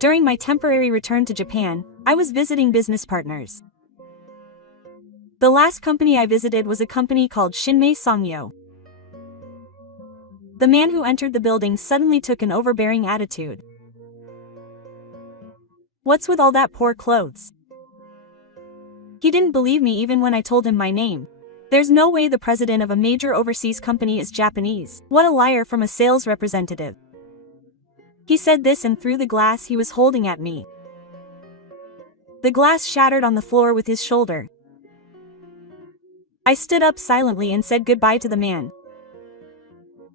During my temporary return to Japan, I was visiting business partners. The last company I visited was a company called Shinmei Sangyo. The man who entered the building suddenly took an overbearing attitude. "What's with all that poor clothes?" He didn't believe me even when I told him my name. "There's no way the president of a major overseas company is Japanese." What a liar from a sales representative. He said this and threw the glass he was holding at me. The glass shattered on the floor with his shoulder. I stood up silently and said goodbye to the man.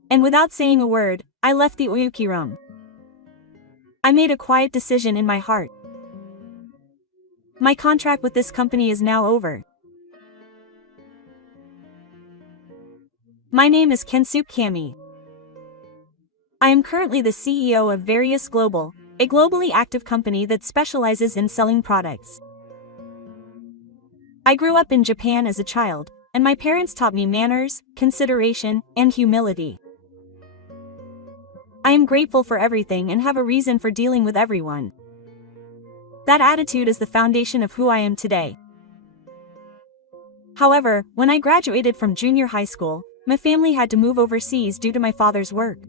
And without saying a word, I left the Oyuki room. I made a quiet decision in my heart. My contract with this company is now over. My name is Kensuke Kami. I am currently the CEO of Various Global, a globally active company that specializes in selling products. I grew up in Japan as a child, and my parents taught me manners, consideration, and humility. I am grateful for everything and have a reason for dealing with everyone. That attitude is the foundation of who I am today. However, when I graduated from junior high school, my family had to move overseas due to my father's work.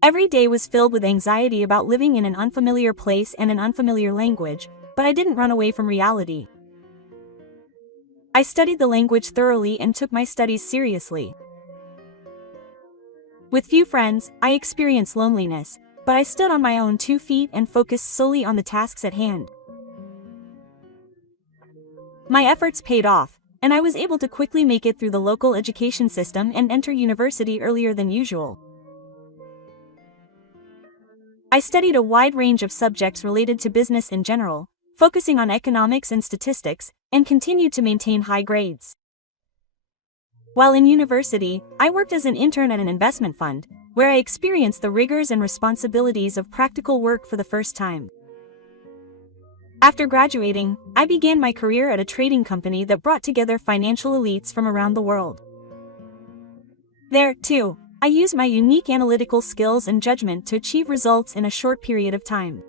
Every day was filled with anxiety about living in an unfamiliar place and an unfamiliar language, but I didn't run away from reality. I studied the language thoroughly and took my studies seriously. With few friends, I experienced loneliness, but I stood on my own 2 feet and focused solely on the tasks at hand. My efforts paid off, and I was able to quickly make it through the local education system and enter university earlier than usual. I studied a wide range of subjects related to business in general, focusing on economics and statistics, and continued to maintain high grades. While in university, I worked as an intern at an investment fund, where I experienced the rigors and responsibilities of practical work for the first time. After graduating, I began my career at a trading company that brought together financial elites from around the world. There, too, I used my unique analytical skills and judgment to achieve results in a short period of time.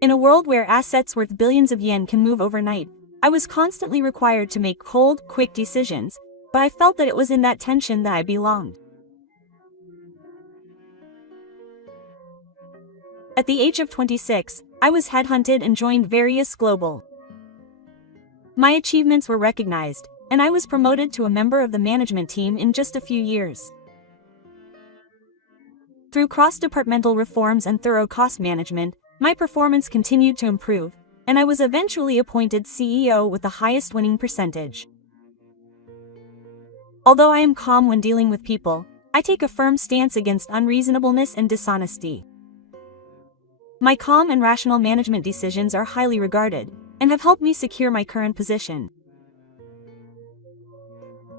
In a world where assets worth billions of yen can move overnight, I was constantly required to make cold, quick decisions, but I felt that it was in that tension that I belonged. At the age of 26, I was headhunted and joined Various Global. My achievements were recognized, and I was promoted to a member of the management team in just a few years. Through cross-departmental reforms and thorough cost management, my performance continued to improve, and I was eventually appointed CEO with the highest winning percentage. Although I am calm when dealing with people, I take a firm stance against unreasonableness and dishonesty. My calm and rational management decisions are highly regarded, and have helped me secure my current position.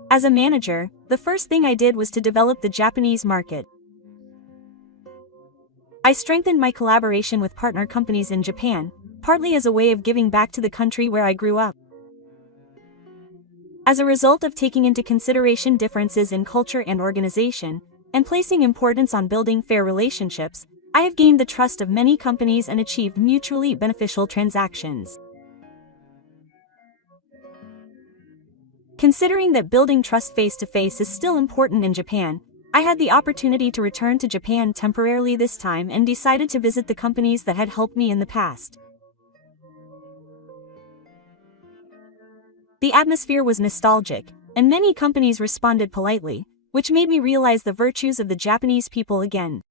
As a manager, the first thing I did was to develop the Japanese market. I strengthened my collaboration with partner companies in Japan, partly as a way of giving back to the country where I grew up. As a result of taking into consideration differences in culture and organization, and placing importance on building fair relationships, I have gained the trust of many companies and achieved mutually beneficial transactions. Considering that building trust face-to-face is still important in Japan, I had the opportunity to return to Japan temporarily this time and decided to visit the companies that had helped me in the past. The atmosphere was nostalgic, and many companies responded politely, which made me realize the virtues of the Japanese people again.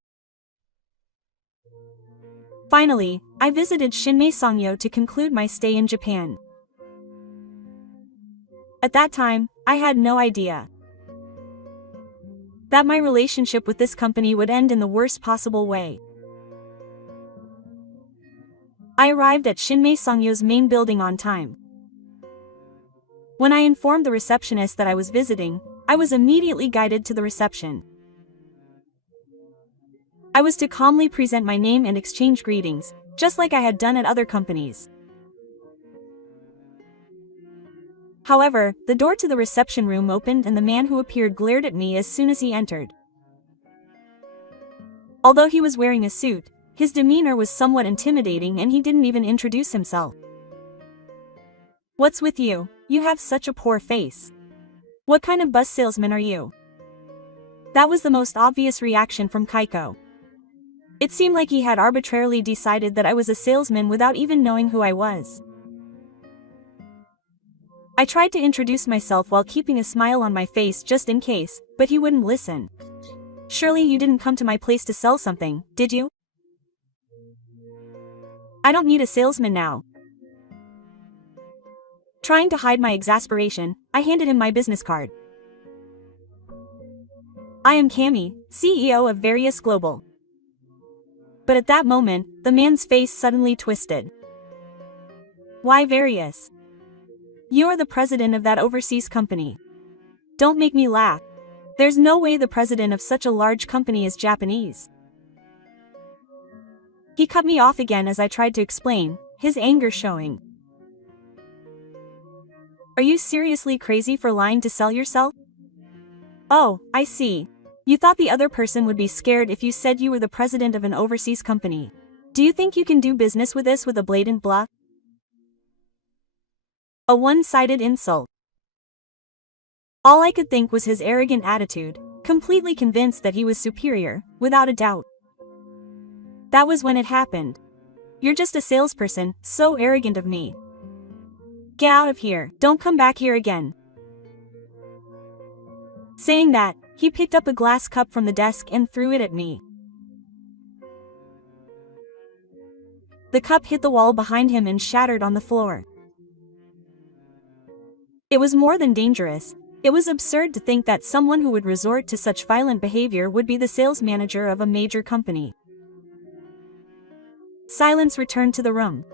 Finally, I visited Shinmei Sangyo to conclude my stay in Japan. At that time, I had no idea that my relationship with this company would end in the worst possible way. I arrived at Shinmei Sangyo's main building on time. When I informed the receptionist that I was visiting, I was immediately guided to the reception. I was to calmly present my name and exchange greetings, just like I had done at other companies. However, the door to the reception room opened and the man who appeared glared at me as soon as he entered. Although he was wearing a suit, his demeanor was somewhat intimidating and he didn't even introduce himself. "What's with you? You have such a poor face. What kind of bus salesman are you?" That was the most obvious reaction from Kaiko. It seemed like he had arbitrarily decided that I was a salesman without even knowing who I was. I tried to introduce myself while keeping a smile on my face just in case, but he wouldn't listen. "Surely you didn't come to my place to sell something, did you?" "I don't need a salesman now." Trying to hide my exasperation, I handed him my business card. "I am Cami, CEO of Various Global." But at that moment, the man's face suddenly twisted. "Why Various? You are the president of that overseas company. Don't make me laugh. There's no way the president of such a large company is Japanese." He cut me off again as I tried to explain, his anger showing. "Are you seriously crazy for lying to sell yourself? Oh, I see. You thought the other person would be scared if you said you were the president of an overseas company. Do you think you can do business with us with a blatant bluff?" A one-sided insult. All I could think was his arrogant attitude, completely convinced that he was superior, without a doubt. That was when it happened. "You're just a salesperson, so arrogant of me. Get out of here, don't come back here again." Saying that, he picked up a glass cup from the desk and threw it at me. The cup hit the wall behind him and shattered on the floor. It was more than dangerous. It was absurd to think that someone who would resort to such violent behavior would be the sales manager of a major company. Silence returned to the room.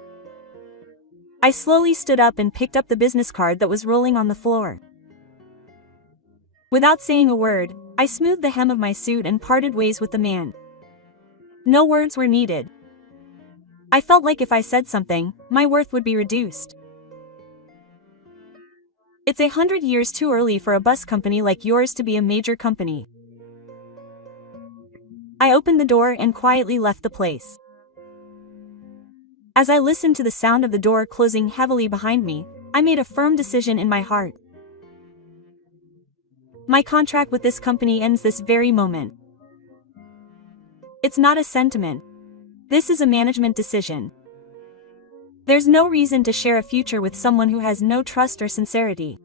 I slowly stood up and picked up the business card that was rolling on the floor. Without saying a word, I smoothed the hem of my suit and parted ways with the man. No words were needed. I felt like if I said something, my worth would be reduced. "It's 100 years too early for a bus company like yours to be a major company." I opened the door and quietly left the place. As I listened to the sound of the door closing heavily behind me, I made a firm decision in my heart. My contract with this company ends this very moment. It's not a sentiment. This is a management decision. There's no reason to share a future with someone who has no trust or sincerity.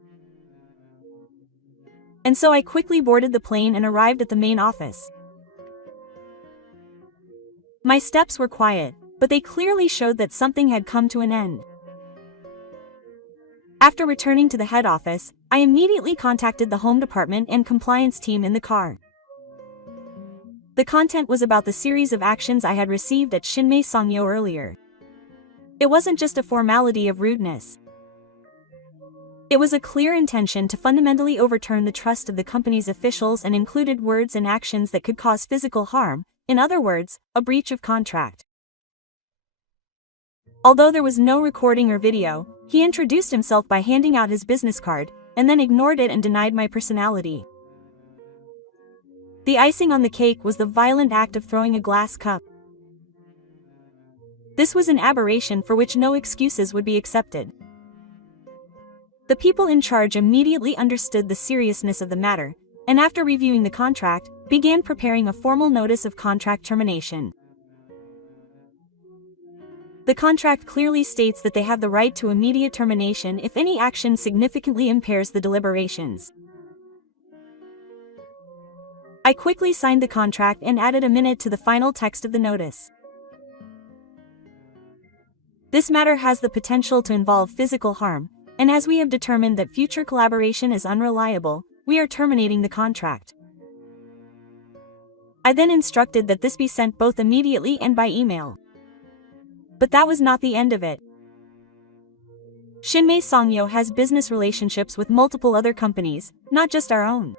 And so I quickly boarded the plane and arrived at the main office. My steps were quiet, but they clearly showed that something had come to an end. After returning to the head office, I immediately contacted the home department and compliance team in the car. The content was about the series of actions I had received at Shinmei Sangyo earlier. It wasn't just a formality of rudeness. It was a clear intention to fundamentally overturn the trust of the company's officials and included words and actions that could cause physical harm, in other words, a breach of contract. Although there was no recording or video, he introduced himself by handing out his business card, and then ignored it and denied my personality. The icing on the cake was the violent act of throwing a glass cup. This was an aberration for which no excuses would be accepted. The people in charge immediately understood the seriousness of the matter, and after reviewing the contract, began preparing a formal notice of contract termination. The contract clearly states that they have the right to immediate termination if any action significantly impairs the deliberations. I quickly signed the contract and added a minute to the final text of the notice. This matter has the potential to involve physical harm, and as we have determined that future collaboration is unreliable, we are terminating the contract. I then instructed that this be sent both immediately and by email. But that was not the end of it. Shinmei Sangyo has business relationships with multiple other companies, not just our own.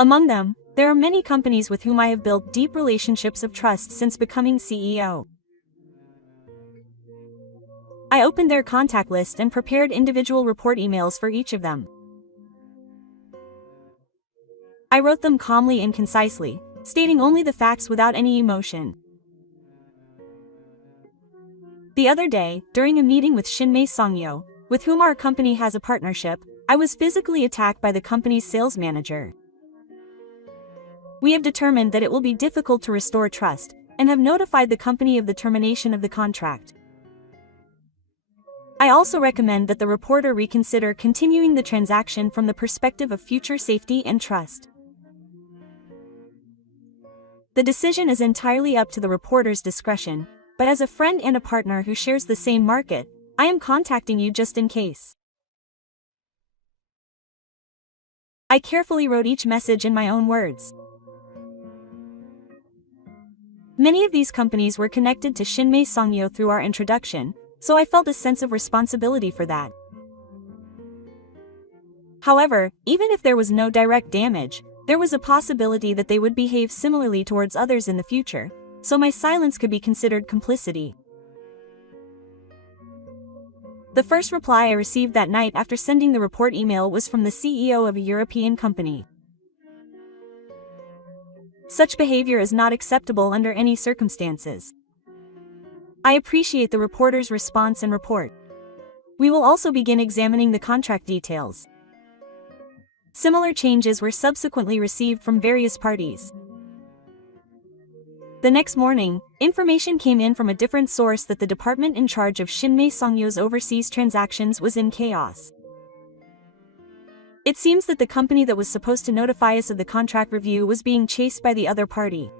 Among them, there are many companies with whom I have built deep relationships of trust since becoming CEO. I opened their contact list and prepared individual report emails for each of them. I wrote them calmly and concisely, stating only the facts without any emotion. The other day, during a meeting with Shinmei Songyo, with whom our company has a partnership, I was physically attacked by the company's sales manager. We have determined that it will be difficult to restore trust, and have notified the company of the termination of the contract. I also recommend that the reporter reconsider continuing the transaction from the perspective of future safety and trust. The decision is entirely up to the reporter's discretion, but as a friend and a partner who shares the same market, I am contacting you just in case. I carefully wrote each message in my own words. Many of these companies were connected to Shinmei Songyo through our introduction, so I felt a sense of responsibility for that. However, even if there was no direct damage, there was a possibility that they would behave similarly towards others in the future, so my silence could be considered complicity. The first reply I received that night after sending the report email was from the CEO of a European company. Such behavior is not acceptable under any circumstances. I appreciate the reporter's response and report. We will also begin examining the contract details. Similar changes were subsequently received from various parties. The next morning, information came in from a different source that the department in charge of Shinmei Songyo's overseas transactions was in chaos. It seems that the company that was supposed to notify us of the contract review was being chased by the other party.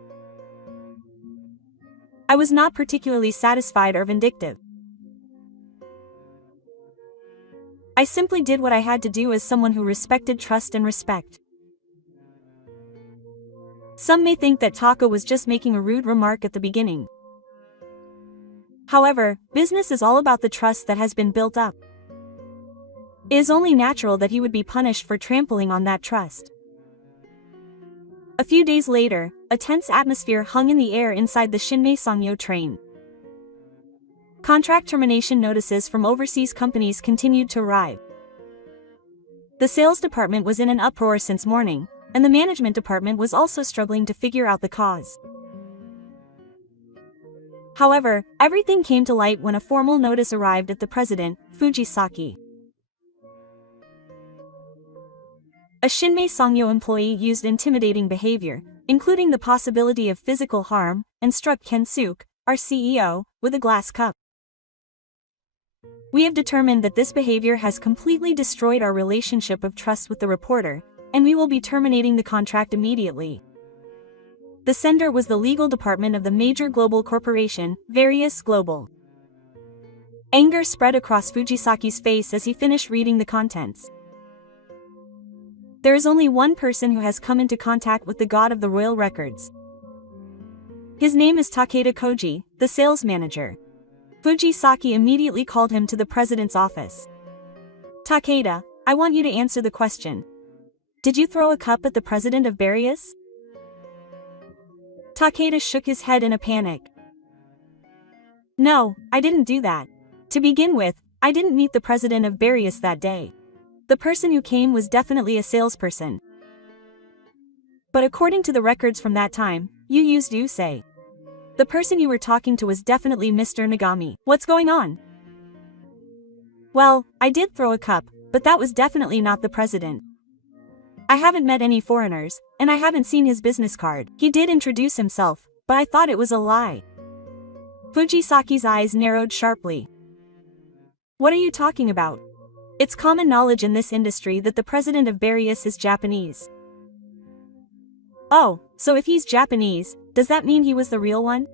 I was not particularly satisfied or vindictive. I simply did what I had to do as someone who respected trust and respect. Some may think that Taka was just making a rude remark at the beginning. However, business is all about the trust that has been built up. It is only natural that he would be punished for trampling on that trust. A few days later, a tense atmosphere hung in the air inside the Shinmei Songyo train. Contract termination notices from overseas companies continued to arrive. The sales department was in an uproar since morning, and the management department was also struggling to figure out the cause. However, everything came to light when a formal notice arrived at the president, Fujisaki. A Shinmei Songyo employee used intimidating behavior, including the possibility of physical harm, and struck Ken-suk, our CEO, with a glass cup. We have determined that this behavior has completely destroyed our relationship of trust with the reporter, and we will be terminating the contract immediately. The sender was the legal department of the major global corporation, Various Global. Anger spread across Fujisaki's face as he finished reading the contents. There is only one person who has come into contact with the god of the royal records. His name is Takeda Koji, the sales manager. Fujisaki immediately called him to the president's office. Takeda, I want you to answer the question. Did you throw a cup at the president of Various? Takeda shook his head in a panic. No, I didn't do that. To begin with, I didn't meet the president of Various that day. The person who came was definitely a salesperson. But according to the records from that time, you used Usei. The person you were talking to was definitely Mr. Nagami. What's going on? Well, I did throw a cup, but that was definitely not the president. I haven't met any foreigners, and I haven't seen his business card. He did introduce himself, but I thought it was a lie. Fujisaki's eyes narrowed sharply. What are you talking about? It's common knowledge in this industry that the president of Various is Japanese. Oh, so if he's Japanese, does that mean he was the real one?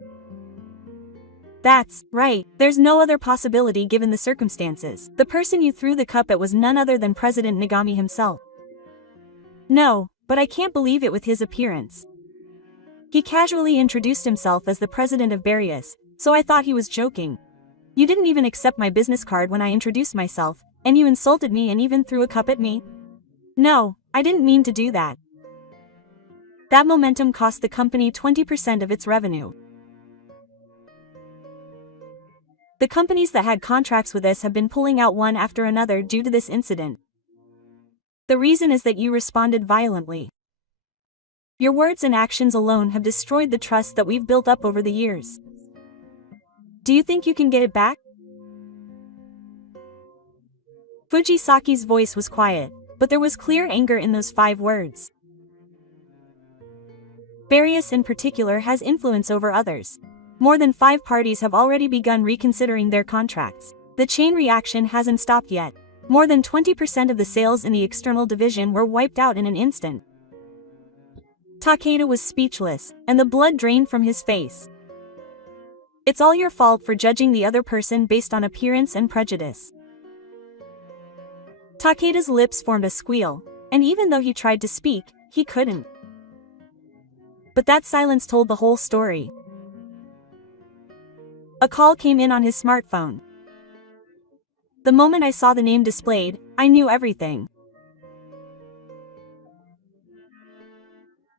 That's right, there's no other possibility given the circumstances. The person you threw the cup at was none other than President Nagami himself. No, but I can't believe it with his appearance. He casually introduced himself as the president of Various, so I thought he was joking. You didn't even accept my business card when I introduced myself, and you insulted me and even threw a cup at me? No, I didn't mean to do that. That momentum cost the company 20% of its revenue. The companies that had contracts with us have been pulling out one after another due to this incident. The reason is that you responded violently. Your words and actions alone have destroyed the trust that we've built up over the years. Do you think you can get it back? Fujisaki's voice was quiet, but there was clear anger in those 5 words. Various in particular has influence over others. More than 5 parties have already begun reconsidering their contracts. The chain reaction hasn't stopped yet. More than 20% of the sales in the external division were wiped out in an instant. Takeda was speechless, and the blood drained from his face. It's all your fault for judging the other person based on appearance and prejudice. Takeda's lips formed a squeal, and even though he tried to speak, he couldn't. But that silence told the whole story. A call came in on his smartphone. The moment I saw the name displayed, I knew everything.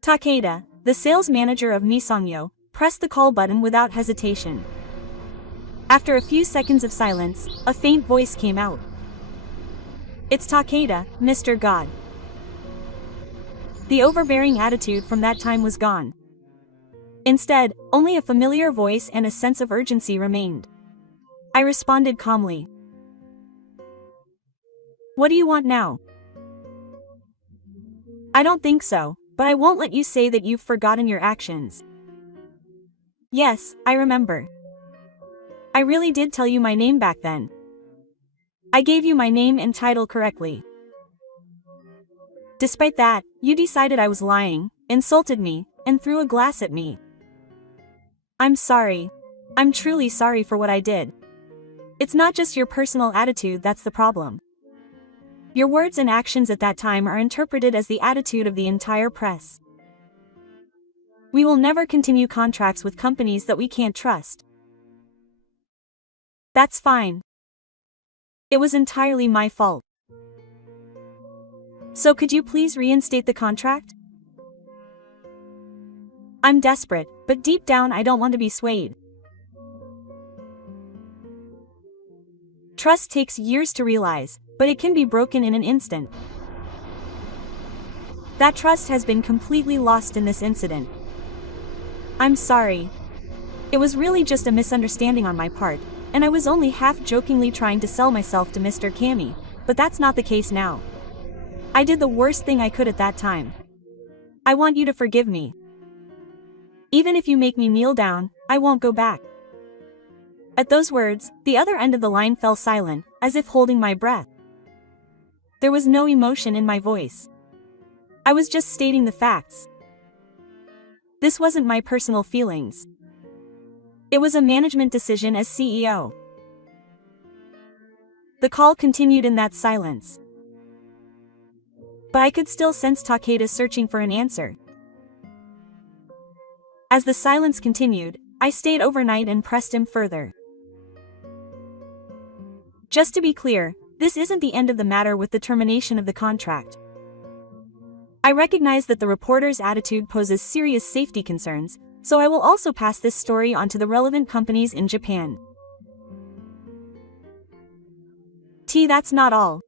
Takeda, the sales manager of Nissanyo, pressed the call button without hesitation. After a few seconds of silence, a faint voice came out. It's Takeda, Mr. God. The overbearing attitude from that time was gone. Instead, only a familiar voice and a sense of urgency remained. I responded calmly. What do you want now? I don't think so, but I won't let you say that you've forgotten your actions. Yes, I remember. I really did tell you my name back then. I gave you my name and title correctly. Despite that, you decided I was lying, insulted me, and threw a glass at me. I'm sorry. I'm truly sorry for what I did. It's not just your personal attitude that's the problem. Your words and actions at that time are interpreted as the attitude of the entire press. We will never continue contracts with companies that we can't trust. That's fine. It was entirely my fault. So could you please reinstate the contract? I'm desperate, but deep down I don't want to be swayed. Trust takes years to realize, but it can be broken in an instant. That trust has been completely lost in this incident. I'm sorry. It was really just a misunderstanding on my part, and I was only half-jokingly trying to sell myself to Mr. Kami, but that's not the case now. I did the worst thing I could at that time. I want you to forgive me. Even if you make me kneel down, I won't go back. At those words, the other end of the line fell silent, as if holding my breath. There was no emotion in my voice. I was just stating the facts. This wasn't my personal feelings. It was a management decision as CEO. The call continued in that silence. But I could still sense Takeda searching for an answer. As the silence continued, I stayed overnight and pressed him further. Just to be clear, this isn't the end of the matter with the termination of the contract. I recognize that the reporter's attitude poses serious safety concerns, so I will also pass this story on to the relevant companies in Japan. That's not all.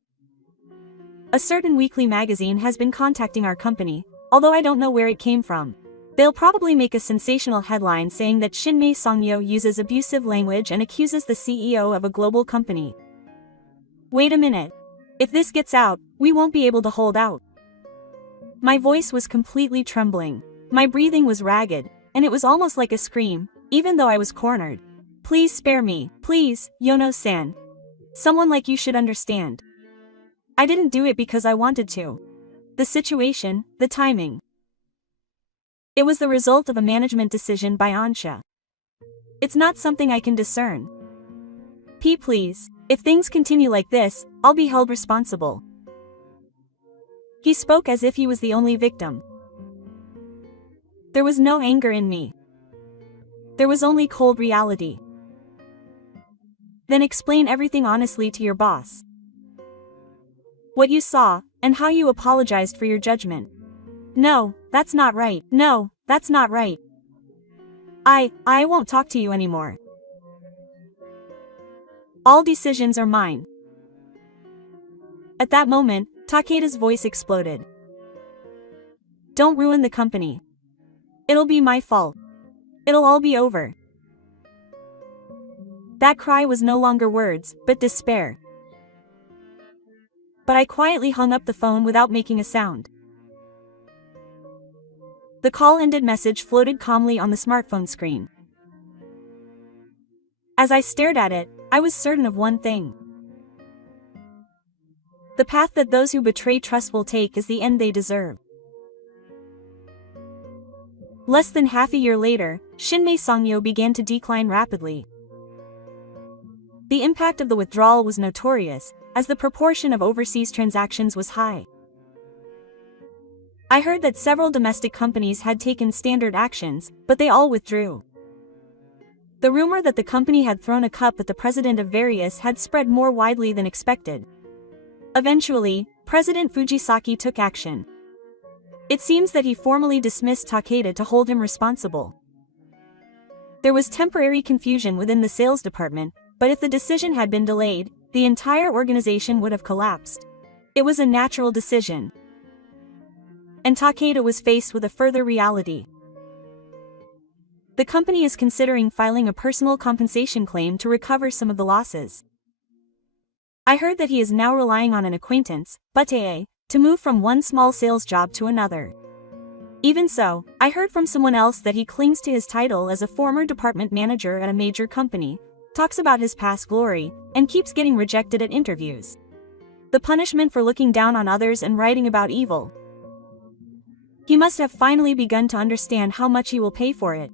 A certain weekly magazine has been contacting our company, although I don't know where it came from. They'll probably make a sensational headline saying that Shinmei Songyo uses abusive language and accuses the CEO of a global company. Wait a minute. If this gets out, we won't be able to hold out. My voice was completely trembling. My breathing was ragged, and it was almost like a scream, even though I was cornered. Please spare me, please, Yono-san. Someone like you should understand. I didn't do it because I wanted to. The situation, the timing. It was the result of a management decision by Ansha. It's not something I can discern. Please, if things continue like this, I'll be held responsible. He spoke as if he was the only victim. There was no anger in me. There was only cold reality. Then explain everything honestly to your boss. What you saw, and how you apologized for your judgment. No, that's not right. No, that's not right. I won't talk to you anymore. All decisions are mine. At that moment, Takeda's voice exploded. Don't ruin the company. It'll be my fault. It'll all be over. That cry was no longer words, but despair. But I quietly hung up the phone without making a sound. The call-ended message floated calmly on the smartphone screen. As I stared at it, I was certain of one thing. The path that those who betray trust will take is the end they deserve. Less than half a year later, Shinmei Sangyo began to decline rapidly. The impact of the withdrawal was notorious, as the proportion of overseas transactions was high. I heard that several domestic companies had taken standard actions, but they all withdrew. The rumor that the company had thrown a cup at the president of various had spread more widely than expected. Eventually, President Fujisaki took action. It seems that he formally dismissed Takeda to hold him responsible. There was temporary confusion within the sales department, but if the decision had been delayed, the entire organization would have collapsed. It was a natural decision. And Takeda was faced with a further reality. The company is considering filing a personal compensation claim to recover some of the losses. I heard that he is now relying on an acquaintance, Buteye, to move from one small sales job to another. Even so, I heard from someone else that he clings to his title as a former department manager at a major company, talks about his past glory, and keeps getting rejected at interviews. The punishment for looking down on others and writing about evil. He must have finally begun to understand how much he will pay for it.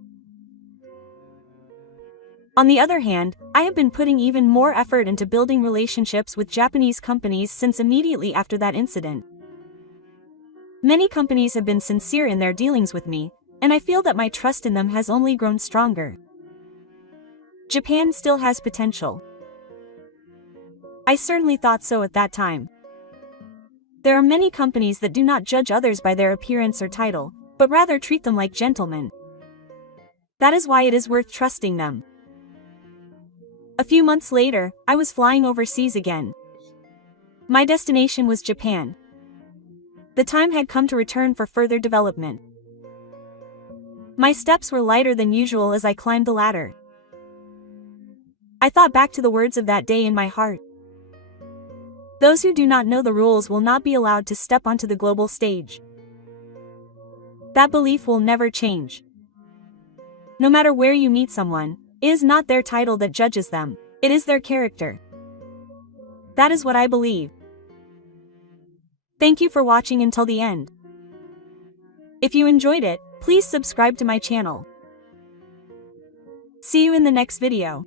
On the other hand, I have been putting even more effort into building relationships with Japanese companies since immediately after that incident. Many companies have been sincere in their dealings with me, and I feel that my trust in them has only grown stronger. Japan still has potential. I certainly thought so at that time. There are many companies that do not judge others by their appearance or title, but rather treat them like gentlemen. That is why it is worth trusting them. A few months later, I was flying overseas again. My destination was Japan. The time had come to return for further development. My steps were lighter than usual as I climbed the ladder. I thought back to the words of that day in my heart. Those who do not know the rules will not be allowed to step onto the global stage. That belief will never change. No matter where you meet someone, it is not their title that judges them, it is their character. That is what I believe. Thank you for watching until the end. If you enjoyed it, please subscribe to my channel. See you in the next video.